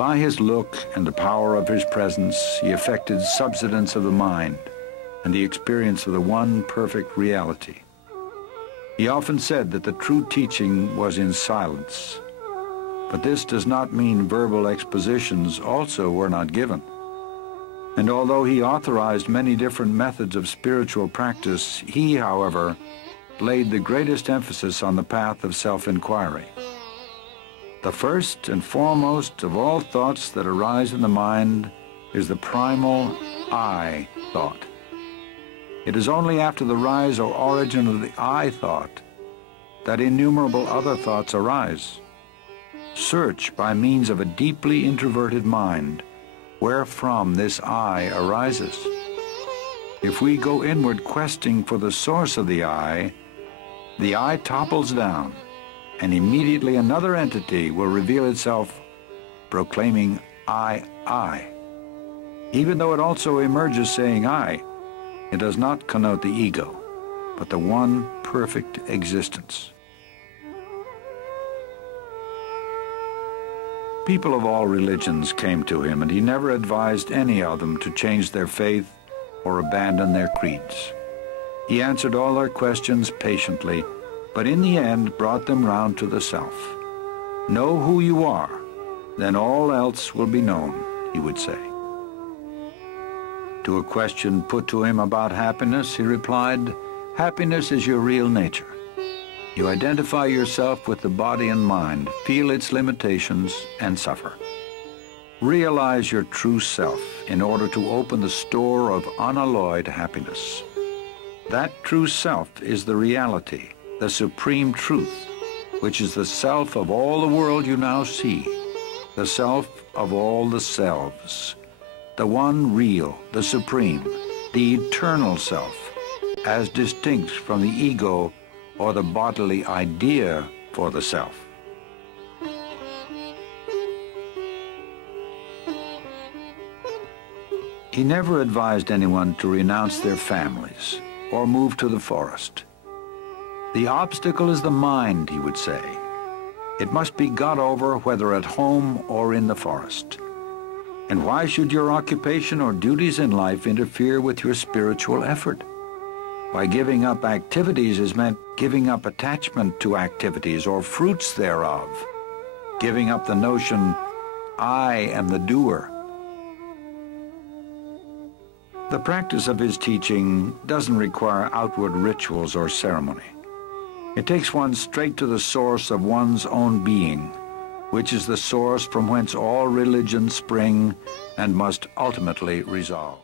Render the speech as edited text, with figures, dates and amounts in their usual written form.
By his look and the power of his presence, he effected subsidence of the mind and the experience of the one perfect reality. He often said that the true teaching was in silence, but this does not mean verbal expositions also were not given. And although he authorized many different methods of spiritual practice, he, however, laid the greatest emphasis on the path of self-inquiry. The first and foremost of all thoughts that arise in the mind is the primal I thought. It is only after the rise or origin of the I thought that innumerable other thoughts arise. Search by means of a deeply introverted mind wherefrom this I arises. If we go inward questing for the source of the I topples down, and immediately another entity will reveal itself proclaiming I. Even though it also emerges saying I, it does not connote the ego, but the one perfect existence. People of all religions came to him, and he never advised any of them to change their faith or abandon their creeds. He answered all their questions patiently, but in the end brought them round to the self. Know who you are, then all else will be known, he would say. To a question put to him about happiness, he replied, happiness is your real nature. You identify yourself with the body and mind, feel its limitations, and suffer. Realize your true self in order to open the store of unalloyed happiness. That true self is the reality, the supreme truth, which is the self of all the world you now see, the self of all the selves, the one real, the supreme, the eternal self, as distinct from the ego or the bodily idea for the self. He never advised anyone to renounce their families or move to the forest. The obstacle is the mind, he would say. It must be got over whether at home or in the forest. And why should your occupation or duties in life interfere with your spiritual effort? By giving up activities is meant giving up attachment to activities or fruits thereof, giving up the notion, I am the doer. The practice of his teaching doesn't require outward rituals or ceremony. It takes one straight to the source of one's own being, which is the source from whence all religions spring and must ultimately resolve.